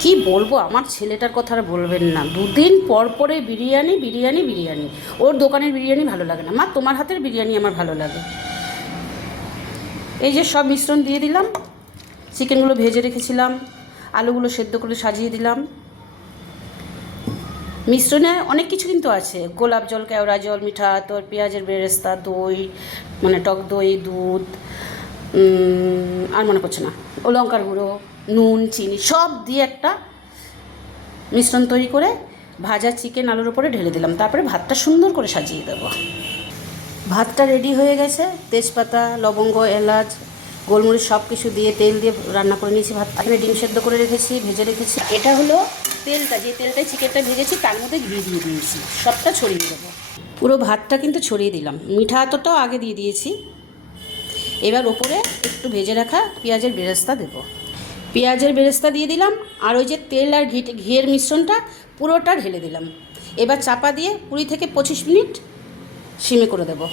কি বলবো, আমার ছেলেটার কথা আর বলবেন না। দুদিন পর পরে বিরিয়ানি বিরিয়ানি বিরিয়ানি। ওর দোকানের বিরিয়ানি ভালো লাগে না, মা তোমার হাতের বিরিয়ানি আমার ভালো লাগে। এই যে সব মিশ্রণ দিয়ে দিলাম, চিকেনগুলো ভেজে রেখেছিলাম, আলুগুলো সেদ্ধ করে সাজিয়ে দিলাম। মিশ্রণে অনেক কিছু কিন্তু আছে, গোলাপ জল, কেওড়া জল, মিঠা আতর, পেঁয়াজের বেরেস্তা, দই, মানে টক দই, দুধ, আর মনে পড়ছে না, ও লঙ্কার গুঁড়ো, নুন, চিনি সব দিয়ে একটা মিশ্রণ তৈরি করে ভাজা চিকেন আলুর উপরে ঢেলে দিলাম। তারপরে ভাতটা সুন্দর করে সাজিয়ে দেবো। ভাতটা রেডি হয়ে গেছে। তেজপাতা, লবঙ্গ, এলাচ, গোলমরিচ সব কিছু দিয়ে তেল দিয়ে রান্না করে নিয়েছি। ভাত এখানে ডিম সেদ্ধ করে রেখেছি, ভেজে রেখেছি। এটা হলো তেলটা, যে তেলটায় চিকেনটা ভেজেছি তার মধ্যে ঘি দিয়ে দিয়েছি, সবটা ছড়িয়ে দেবো। পুরো ভাতটা কিন্তু ছড়িয়ে দিলাম। মিঠা আতরটাও আগে দিয়ে দিয়েছি। এবার ওপরে একটু ভেজে রাখা পেঁয়াজের বেরেস্তা দেবো। পেঁয়াজের বেরেস্তা দিয়ে দিলাম, আর ওই যে তেল আর ঘিয়ের মিশ্রণটা পুরোটা ঢেলে দিলাম। এবার চাপা দিয়ে 20 থেকে 25 মিনিট সিমে করে দেবো।